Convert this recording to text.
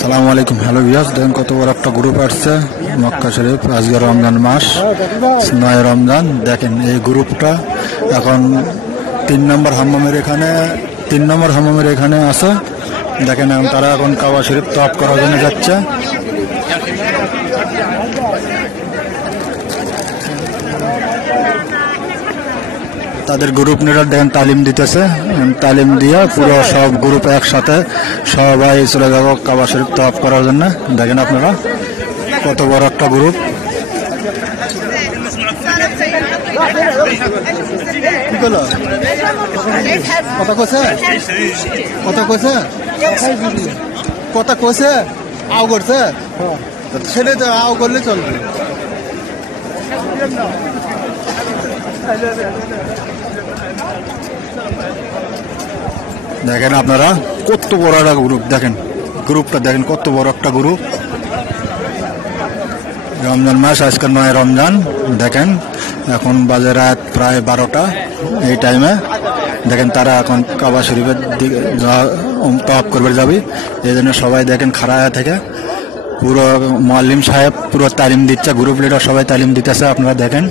সালামু আলাইকুম। Hello viewers, দেখেন কত বড় একটা গ্রুপ আসছে মক্কা শরীফ। আজকে রমজান মাস, 9 রমজান। দেখেন এই গ্রুপটা এখন 3 নম্বর হাম্মামের এখানে আছে। দেখেন তারা এখন কাবা শরীফ তওয়াফ করার জন্য যাচ্ছে। তাদের গ্রুপ লিডার দেখেন তালিম দিতেছে, তালিম দিয়ে পুরো সব গ্রুপ একসাথে সবাই চলে যাব কাবা শরীফ তওয়াফ করার জন্য। দেখেন আপনারা কত বড় একটা গ্রুপ। কথা কইছে আও করছে সেটা তো আও করলে চলবে। দেখেন আপনারা কত বড় একটা গ্রুপ। দেখেন গ্রুপটা দেখেন কত বড় একটা গ্রুপ। রমজান মাস, আজকে 9 রমজান। দেখেন এখন বাজে রাত প্রায় 12টা। এই টাইমে দেখেন তারা এখন কাবা শরীফের দিকে তওয়াফ করবে যাবে। এই জন্য সবাই দেখেন খাড়া থেকে পুরো মুআল্লিম সাহেব পুরো তালিম দিচ্ছে, গ্রুপ লিডার সবাই তালিম দিতেছে। আপনারা দেখেন